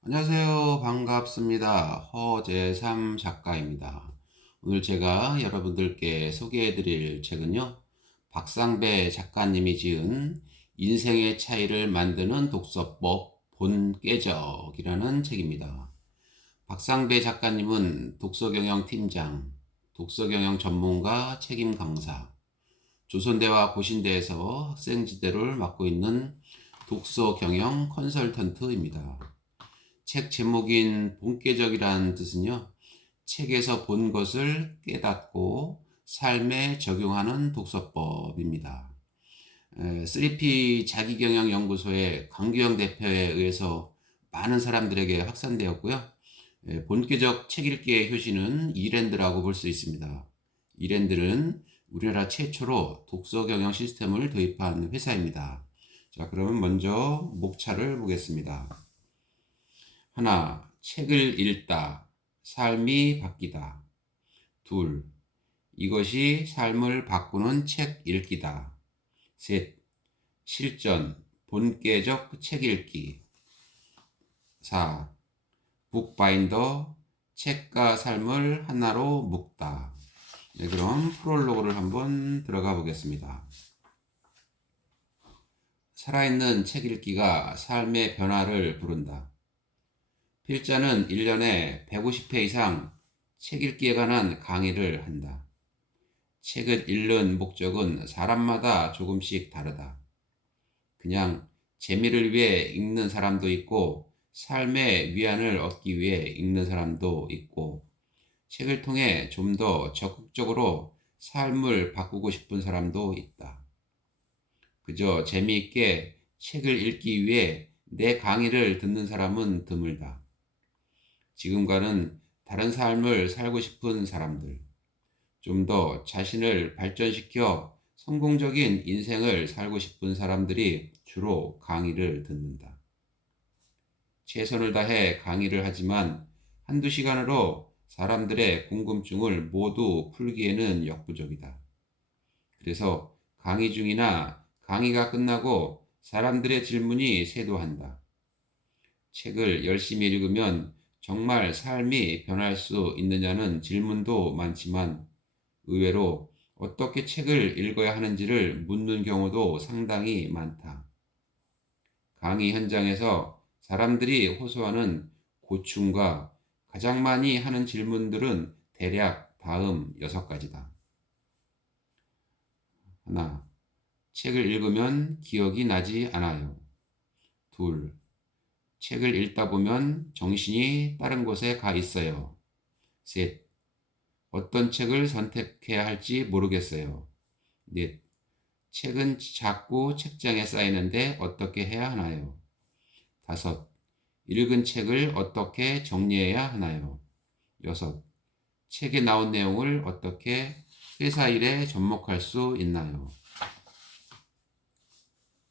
안녕하세요. 반갑습니다. 허재삼 작가입니다. 오늘 제가 여러분들께 소개해 드릴 책은요, 박상배 작가님이 지은 인생의 차이를 만드는 독서법 본깨적이라는 책입니다. 박상배 작가님은 독서경영 팀장, 독서경영 전문가, 책임 강사, 조선대와 고신대에서 학생지대를 맡고 있는 독서경영 컨설턴트입니다. 책 제목인 본계적이라는 뜻은요, 책에서 본 것을 깨닫고 삶에 적용하는 독서법입니다. 3P 자기경영연구소의 강규영 대표에 의해서 많은 사람들에게 확산되었고요. 본계적 책 읽기의 효시는 이랜드라고 볼 수 있습니다. 이랜드는 우리나라 최초로 독서 경영 시스템을 도입한 회사입니다. 자, 그러면 먼저 목차를 보겠습니다. 하나, 책을 읽다. 삶이 바뀌다. 둘, 이것이 삶을 바꾸는 책 읽기다. 셋, 실전, 본계적 책 읽기. 4. 북바인더, 책과 삶을 하나로 묶다. 네, 그럼 프롤로그를 한번 들어가 보겠습니다. 살아있는 책 읽기가 삶의 변화를 부른다. 필자는 1년에 150회 이상 책 읽기에 관한 강의를 한다. 책을 읽는 목적은 사람마다 조금씩 다르다. 그냥 재미를 위해 읽는 사람도 있고, 삶의 위안을 얻기 위해 읽는 사람도 있고, 책을 통해 좀 더 적극적으로 삶을 바꾸고 싶은 사람도 있다. 그저 재미있게 책을 읽기 위해 내 강의를 듣는 사람은 드물다. 지금과는 다른 삶을 살고 싶은 사람들, 좀 더 자신을 발전시켜 성공적인 인생을 살고 싶은 사람들이 주로 강의를 듣는다. 최선을 다해 강의를 하지만 한두 시간으로 사람들의 궁금증을 모두 풀기에는 역부족이다. 그래서 강의 중이나 강의가 끝나고 사람들의 질문이 쇄도한다. 책을 열심히 읽으면 정말 삶이 변할 수 있느냐는 질문도 많지만, 의외로 어떻게 책을 읽어야 하는지를 묻는 경우도 상당히 많다. 강의 현장에서 사람들이 호소하는 고충과 가장 많이 하는 질문들은 대략 다음 6가지다. 하나, 책을 읽으면 기억이 나지 않아요. 둘, 책을 읽다 보면 정신이 다른 곳에 가 있어요. 셋, 어떤 책을 선택해야 할지 모르겠어요. 넷, 책은 자꾸 책장에 쌓이는데 어떻게 해야 하나요? 다섯, 읽은 책을 어떻게 정리해야 하나요? 여섯, 책에 나온 내용을 어떻게 회사 일에 접목할 수 있나요?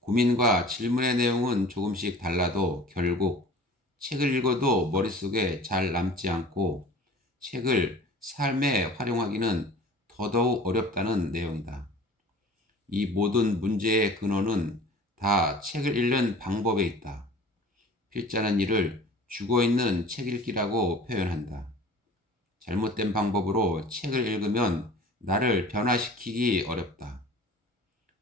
고민과 질문의 내용은 조금씩 달라도 결국 책을 읽어도 머릿속에 잘 남지 않고 책을 삶에 활용하기는 더더욱 어렵다는 내용이다. 이 모든 문제의 근원은 다 책을 읽는 방법에 있다. 필자는 이를 죽어있는 책 읽기라고 표현한다. 잘못된 방법으로 책을 읽으면 나를 변화시키기 어렵다.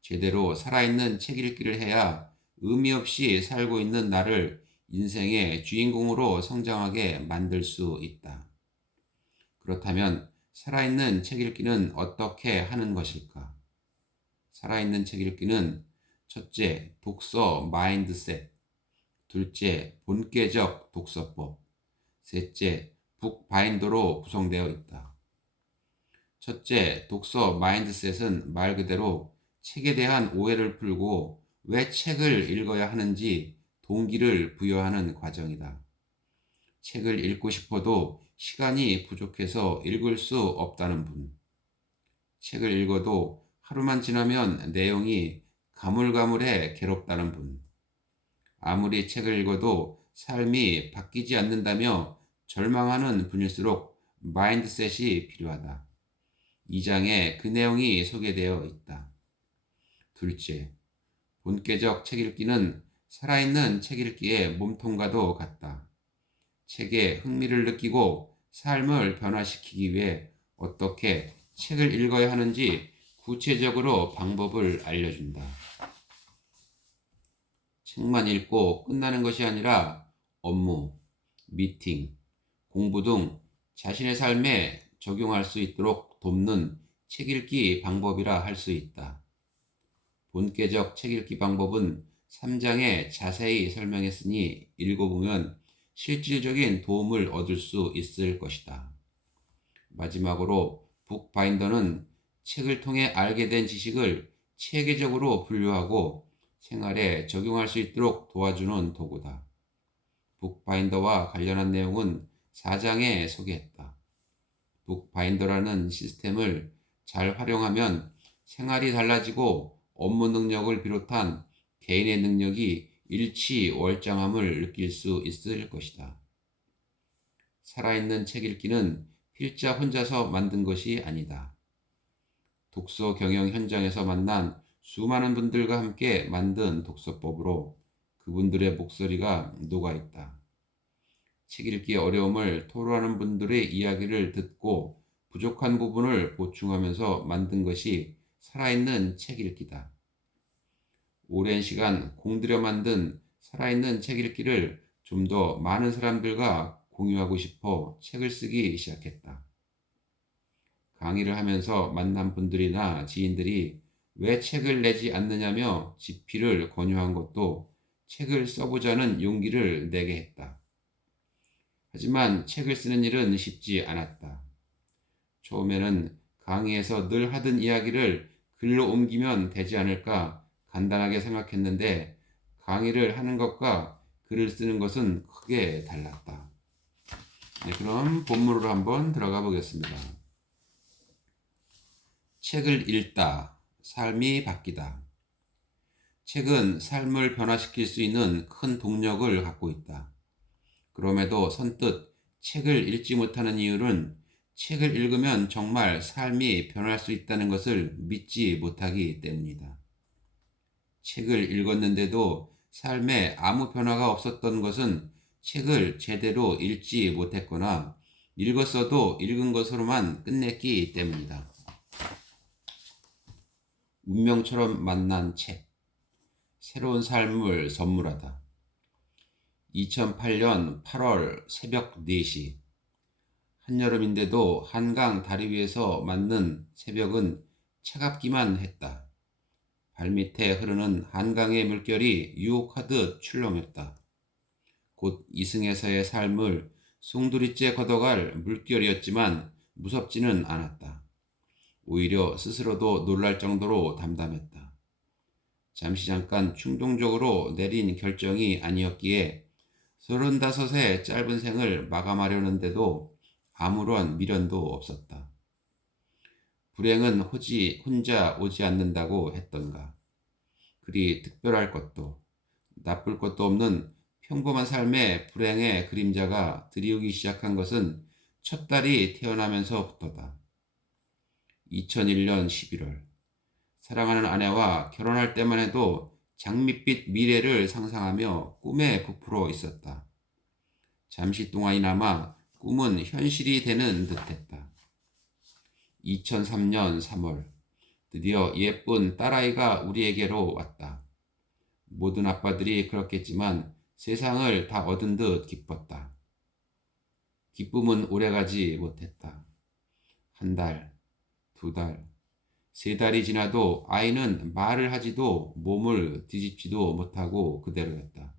제대로 살아있는 책 읽기를 해야 의미 없이 살고 있는 나를 인생의 주인공으로 성장하게 만들 수 있다. 그렇다면 살아있는 책 읽기는 어떻게 하는 것일까? 살아있는 책 읽기는 첫째, 독서 마인드셋, 둘째, 본계적 독서법, 셋째, 북바인더로 구성되어 있다. 첫째, 독서 마인드셋은 말 그대로 책에 대한 오해를 풀고 왜 책을 읽어야 하는지 동기를 부여하는 과정이다. 책을 읽고 싶어도 시간이 부족해서 읽을 수 없다는 분, 책을 읽어도 하루만 지나면 내용이 가물가물해 괴롭다는 분, 아무리 책을 읽어도 삶이 바뀌지 않는다며 절망하는 분일수록 마인드셋이 필요하다. 2장에 그 내용이 소개되어 있다. 둘째, 본계적 책 읽기는 살아있는 책 읽기의 몸통과도 같다. 책에 흥미를 느끼고 삶을 변화시키기 위해 어떻게 책을 읽어야 하는지 구체적으로 방법을 알려준다. 책만 읽고 끝나는 것이 아니라 업무, 미팅, 공부 등 자신의 삶에 적용할 수 있도록 돕는 책 읽기 방법이라 할 수 있다. 본계적 책 읽기 방법은 3장에 자세히 설명했으니 읽어보면 실질적인 도움을 얻을 수 있을 것이다. 마지막으로 북바인더는 책을 통해 알게 된 지식을 체계적으로 분류하고 생활에 적용할 수 있도록 도와주는 도구다. 북바인더와 관련한 내용은 4장에 소개했다. 북바인더라는 시스템을 잘 활용하면 생활이 달라지고 업무 능력을 비롯한 개인의 능력이 일취월장함을 느낄 수 있을 것이다. 살아있는 책 읽기는 필자 혼자서 만든 것이 아니다. 독서 경영 현장에서 만난 수많은 분들과 함께 만든 독서법으로 그분들의 목소리가 녹아있다. 책 읽기의 어려움을 토로하는 분들의 이야기를 듣고 부족한 부분을 보충하면서 만든 것이 살아있는 책 읽기다. 오랜 시간 공들여 만든 살아있는 책 읽기를 좀 더 많은 사람들과 공유하고 싶어 책을 쓰기 시작했다. 강의를 하면서 만난 분들이나 지인들이 왜 책을 내지 않느냐며 집필을 권유한 것도 책을 써보자는 용기를 내게 했다. 하지만 책을 쓰는 일은 쉽지 않았다. 처음에는 강의에서 늘 하던 이야기를 글로 옮기면 되지 않을까 간단하게 생각했는데 강의를 하는 것과 글을 쓰는 것은 크게 달랐다. 네, 그럼 본문으로 한번 들어가 보겠습니다. 책을 읽다, 삶이 바뀌다. 책은 삶을 변화시킬 수 있는 큰 동력을 갖고 있다. 그럼에도 선뜻 책을 읽지 못하는 이유는 책을 읽으면 정말 삶이 변할 수 있다는 것을 믿지 못하기 때문이다. 책을 읽었는데도 삶에 아무 변화가 없었던 것은 책을 제대로 읽지 못했거나 읽었어도 읽은 것으로만 끝냈기 때문이다. 운명처럼 만난 책, 새로운 삶을 선물하다. 2008년 8월 새벽 4시. 한여름인데도 한강 다리 위에서 맞는 새벽은 차갑기만 했다. 발밑에 흐르는 한강의 물결이 유혹하듯 출렁였다. 곧 이승에서의 삶을 송두리째 걷어갈 물결이었지만 무섭지는 않았다. 오히려 스스로도 놀랄 정도로 담담했다. 잠시 잠깐 충동적으로 내린 결정이 아니었기에 35의 짧은 생을 마감하려는데도 아무런 미련도 없었다. 불행은 혼자 오지 않는다고 했던가. 그리 특별할 것도 나쁠 것도 없는 평범한 삶의 불행의 그림자가 드리우기 시작한 것은 첫 딸이 태어나면서부터다. 2001년 11월 사랑하는 아내와 결혼할 때만 해도 장밋빛 미래를 상상하며 꿈에 부풀어 있었다. 잠시 동안이나마 꿈은 현실이 되는 듯했다. 2003년 3월 드디어 예쁜 딸아이가 우리에게로 왔다. 모든 아빠들이 그렇겠지만 세상을 다 얻은 듯 기뻤다. 기쁨은 오래가지 못했다. 한 달, 두 달, 세 달이 지나도 아이는 말을 하지도 몸을 뒤집지도 못하고 그대로였다.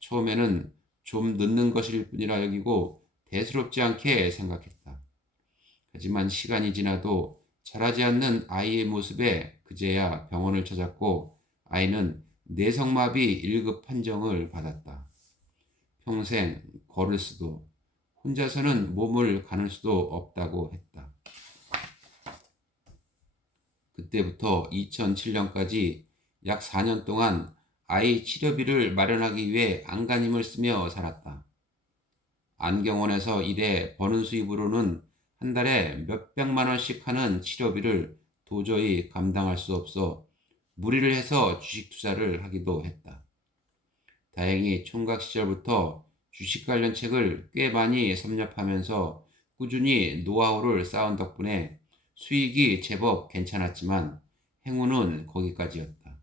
처음에는 좀 늦는 것일 뿐이라 여기고 대수롭지 않게 생각했다. 하지만 시간이 지나도 자라지 않는 아이의 모습에 그제야 병원을 찾았고 아이는 뇌성마비 1급 판정을 받았다. 평생 걸을 수도 혼자서는 몸을 가눌 수도 없다고 했다. 그때부터 2007년까지 약 4년 동안 아이 치료비를 마련하기 위해 안간힘을 쓰며 살았다. 안경원에서 일해 버는 수입으로는 한 달에 몇백만 원씩 하는 치료비를 도저히 감당할 수 없어 무리를 해서 주식 투자를 하기도 했다. 다행히 총각 시절부터 주식 관련 책을 꽤 많이 섭렵하면서 꾸준히 노하우를 쌓은 덕분에 수익이 제법 괜찮았지만 행운은 거기까지였다.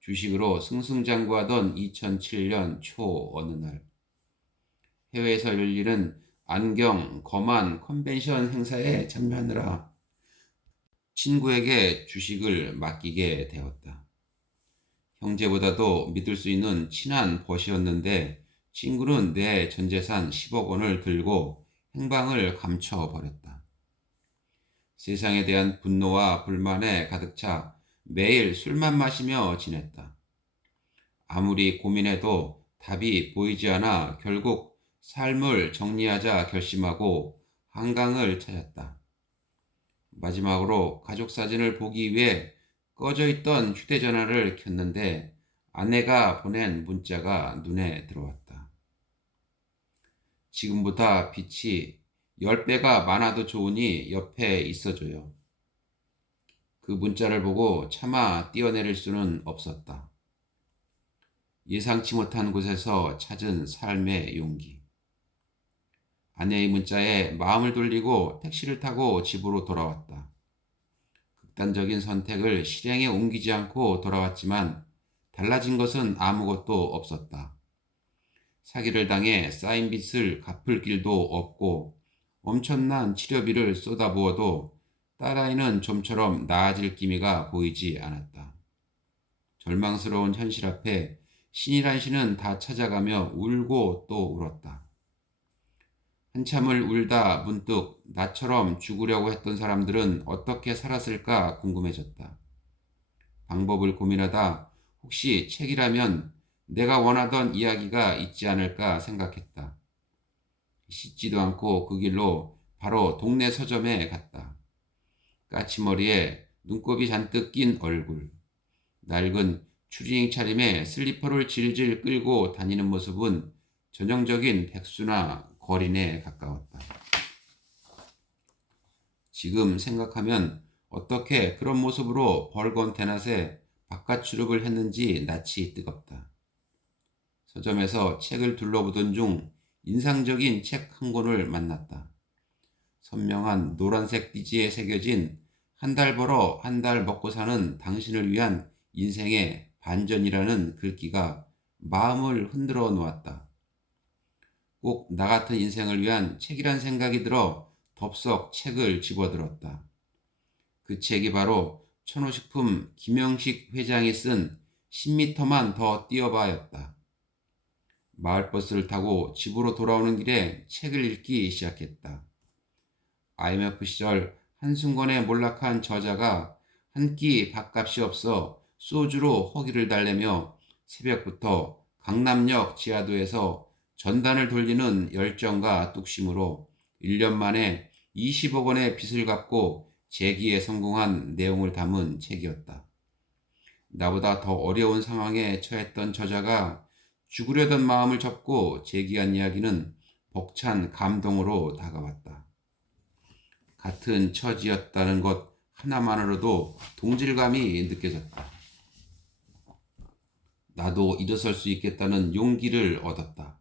주식으로 승승장구하던 2007년 초 어느 날 해외에서 열리는 안경, 거만 컨벤션 행사에 참여하느라 친구에게 주식을 맡기게 되었다. 형제보다도 믿을 수 있는 친한 벗이었는데 친구는 내 전재산 10억 원을 들고 행방을 감춰버렸다. 세상에 대한 분노와 불만에 가득 차 매일 술만 마시며 지냈다. 아무리 고민해도 답이 보이지 않아 결국 삶을 정리하자 결심하고 한강을 찾았다. 마지막으로 가족 사진을 보기 위해 꺼져 있던 휴대전화를 켰는데 아내가 보낸 문자가 눈에 들어왔다. 지금보다 빛이 10배가 많아도 좋으니 옆에 있어줘요. 그 문자를 보고 차마 뛰어내릴 수는 없었다. 예상치 못한 곳에서 찾은 삶의 용기. 아내의 문자에 마음을 돌리고 택시를 타고 집으로 돌아왔다. 극단적인 선택을 실행에 옮기지 않고 돌아왔지만 달라진 것은 아무것도 없었다. 사기를 당해 쌓인 빚을 갚을 길도 없고 엄청난 치료비를 쏟아부어도 딸아이는 좀처럼 나아질 기미가 보이지 않았다. 절망스러운 현실 앞에 신이란 신은 다 찾아가며 울고 또 울었다. 한참을 울다 문득 나처럼 죽으려고 했던 사람들은 어떻게 살았을까 궁금해졌다. 방법을 고민하다 혹시 책이라면 내가 원하던 이야기가 있지 않을까 생각했다. 씻지도 않고 그 길로 바로 동네 서점에 갔다. 까치머리에 눈곱이 잔뜩 낀 얼굴, 낡은 추리닝 차림에 슬리퍼를 질질 끌고 다니는 모습은 전형적인 백수나 거린에 가까웠다. 지금 생각하면 어떻게 그런 모습으로 벌건 대낮에 바깥 출입을 했는지 낯이 뜨겁다. 서점에서 책을 둘러보던 중 인상적인 책 한 권을 만났다. 선명한 노란색 띠지에 새겨진 한 달 벌어 한 달 먹고 사는 당신을 위한 인생의 반전이라는 글귀가 마음을 흔들어 놓았다. 꼭 나 같은 인생을 위한 책이란 생각이 들어 덥석 책을 집어들었다. 그 책이 바로 천호식품 김영식 회장이 쓴 10m만 더 뛰어봐였다. 마을버스를 타고 집으로 돌아오는 길에 책을 읽기 시작했다. IMF 시절 한순간에 몰락한 저자가 한 끼 밥값이 없어 소주로 허기를 달래며 새벽부터 강남역 지하도에서 전단을 돌리는 열정과 뚝심으로 1년 만에 20억 원의 빚을 갚고 재기에 성공한 내용을 담은 책이었다. 나보다 더 어려운 상황에 처했던 저자가 죽으려던 마음을 접고 재기한 이야기는 벅찬 감동으로 다가왔다. 같은 처지였다는 것 하나만으로도 동질감이 느껴졌다. 나도 일어설 수 있겠다는 용기를 얻었다.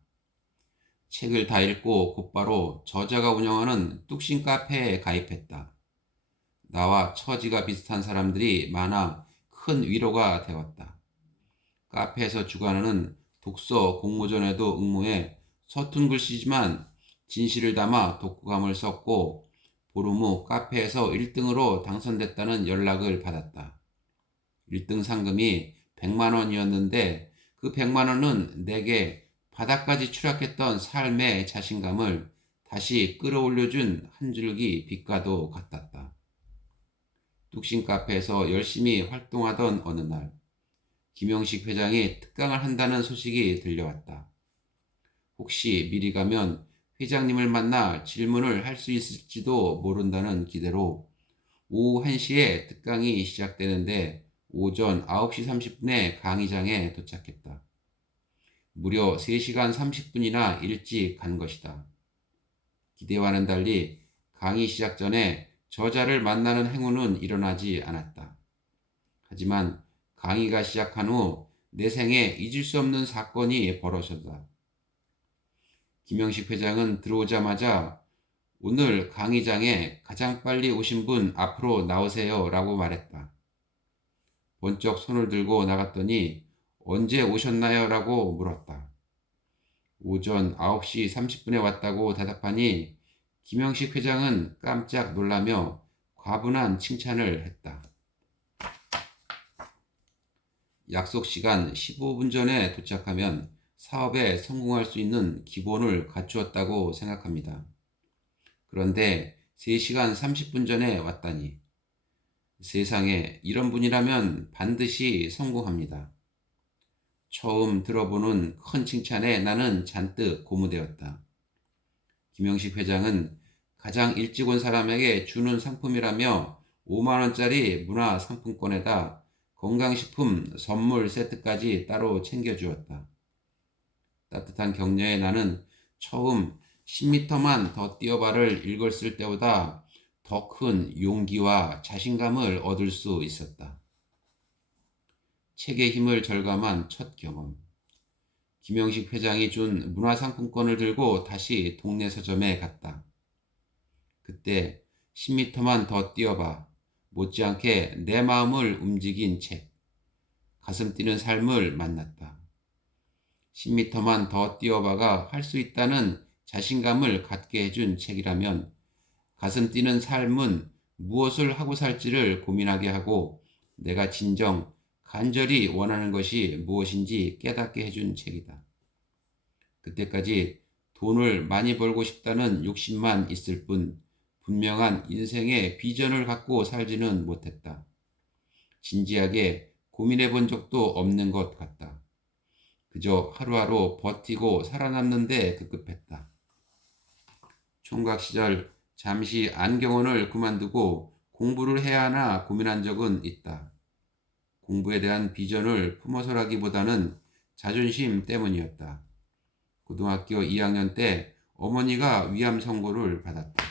책을 다 읽고 곧바로 저자가 운영하는 뚝심 카페에 가입했다. 나와 처지가 비슷한 사람들이 많아 큰 위로가 되었다. 카페에서 주관하는 독서 공모전에도 응모해 서툰 글씨지만 진실을 담아 독후감을 썼고 보름 후 카페에서 1등으로 당선됐다는 연락을 받았다. 1등 상금이 100만 원이었는데 그 100만 원은 내게 바닥까지 추락했던 삶의 자신감을 다시 끌어올려준 한 줄기 빛과도 같았다. 뚝심 카페에서 열심히 활동하던 어느 날 김영식 회장이 특강을 한다는 소식이 들려왔다. 혹시 미리 가면 회장님을 만나 질문을 할 수 있을지도 모른다는 기대로 오후 1시에 특강이 시작되는데 오전 9시 30분에 강의장에 도착했다. 무려 3시간 30분이나 일찍 간 것이다. 기대와는 달리 강의 시작 전에 저자를 만나는 행운은 일어나지 않았다. 하지만 강의가 시작한 후 내 생에 잊을 수 없는 사건이 벌어졌다. 김영식 회장은 들어오자마자 오늘 강의장에 가장 빨리 오신 분 앞으로 나오세요 라고 말했다. 번쩍 손을 들고 나갔더니 언제 오셨나요? 라고 물었다. 오전 9시 30분에 왔다고 대답하니 김영식 회장은 깜짝 놀라며 과분한 칭찬을 했다. 약속 시간 15분 전에 도착하면 사업에 성공할 수 있는 기본을 갖추었다고 생각합니다. 그런데 3시간 30분 전에 왔다니. 세상에 이런 분이라면 반드시 성공합니다. 처음 들어보는 큰 칭찬에 나는 잔뜩 고무되었다. 김영식 회장은 가장 일찍 온 사람에게 주는 상품이라며 5만 원짜리 문화상품권에다 건강식품 선물 세트까지 따로 챙겨주었다. 따뜻한 격려에 나는 처음 10m만 더 뛰어봐를 읽었을 때보다 더 큰 용기와 자신감을 얻을 수 있었다. 책의 힘을 절감한 첫 경험. 김영식 회장이 준 문화상품권을 들고 다시 동네 서점에 갔다. 그때 10m만 더 뛰어봐 못지않게 내 마음을 움직인 책. 가슴 뛰는 삶을 만났다. 10m만 더 뛰어봐가 할 수 있다는 자신감을 갖게 해준 책이라면 가슴 뛰는 삶은 무엇을 하고 살지를 고민하게 하고 내가 진정 간절히 원하는 것이 무엇인지 깨닫게 해준 책이다. 그때까지 돈을 많이 벌고 싶다는 욕심만 있을 뿐 분명한 인생의 비전을 갖고 살지는 못했다. 진지하게 고민해 본 적도 없는 것 같다. 그저 하루하루 버티고 살아남는데 급급했다. 총각 시절 잠시 안경원을 그만두고 공부를 해야 하나 고민한 적은 있다. 공부에 대한 비전을 품어서라기보다는 자존심 때문이었다. 고등학교 2학년 때 어머니가 위암 선고를 받았다.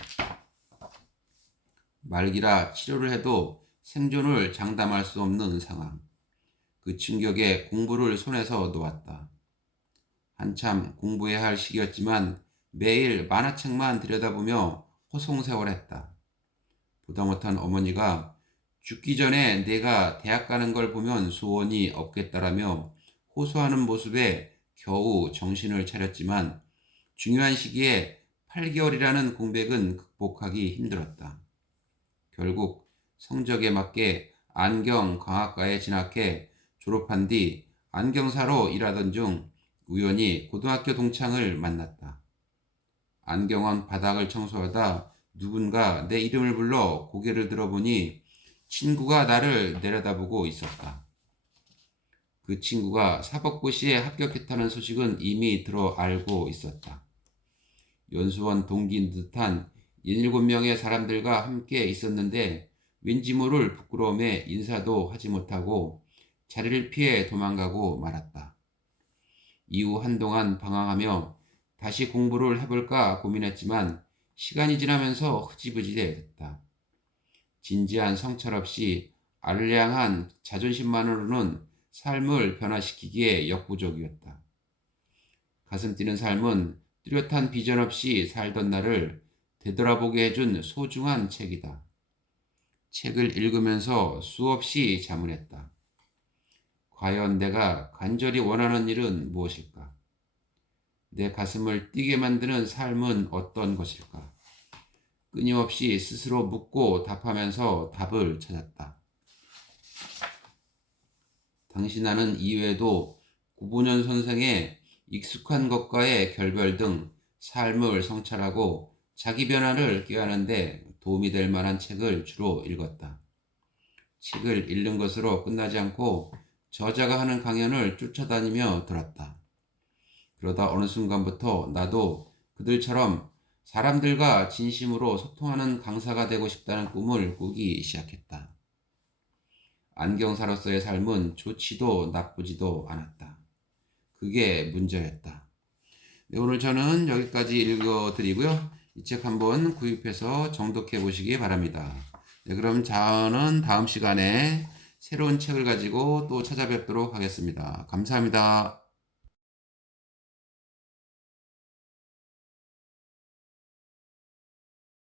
말기라 치료를 해도 생존을 장담할 수 없는 상황. 그 충격에 공부를 손에서 놓았다. 한참 공부해야 할 시기였지만 매일 만화책만 들여다보며 호송세월했다. 보다 못한 어머니가 죽기 전에 내가 대학 가는 걸 보면 소원이 없겠다라며 호소하는 모습에 겨우 정신을 차렸지만 중요한 시기에 8개월이라는 공백은 극복하기 힘들었다. 결국 성적에 맞게 안경광학과에 진학해 졸업한 뒤 안경사로 일하던 중 우연히 고등학교 동창을 만났다. 안경원 바닥을 청소하다 누군가 내 이름을 불러 고개를 들어보니 친구가 나를 내려다보고 있었다. 그 친구가 사법고시에 합격했다는 소식은 이미 들어 알고 있었다. 연수원 동기인 듯한 17명의 사람들과 함께 있었는데 왠지 모를 부끄러움에 인사도 하지 못하고 자리를 피해 도망가고 말았다. 이후 한동안 방황하며 다시 공부를 해볼까 고민했지만 시간이 지나면서 흐지부지 됐다. 진지한 성찰 없이 알량한 자존심만으로는 삶을 변화시키기에 역부족이었다. 가슴 뛰는 삶은 뚜렷한 비전 없이 살던 나를 되돌아보게 해준 소중한 책이다. 책을 읽으면서 수없이 자문했다. 과연 내가 간절히 원하는 일은 무엇일까? 내 가슴을 뛰게 만드는 삶은 어떤 것일까? 끊임없이 스스로 묻고 답하면서 답을 찾았다. 당신아는 이외에도 구본현 선생의 익숙한 것과의 결별 등 삶을 성찰하고 자기 변화를 꾀하는데 도움이 될 만한 책을 주로 읽었다. 책을 읽는 것으로 끝나지 않고 저자가 하는 강연을 쫓아다니며 들었다. 그러다 어느 순간부터 나도 그들처럼 사람들과 진심으로 소통하는 강사가 되고 싶다는 꿈을 꾸기 시작했다. 안경사로서의 삶은 좋지도 나쁘지도 않았다. 그게 문제였다. 네, 오늘 저는 여기까지 읽어드리고요. 이 책 한번 구입해서 정독해 보시기 바랍니다. 네, 그럼 저는 다음 시간에 새로운 책을 가지고 또 찾아뵙도록 하겠습니다. 감사합니다.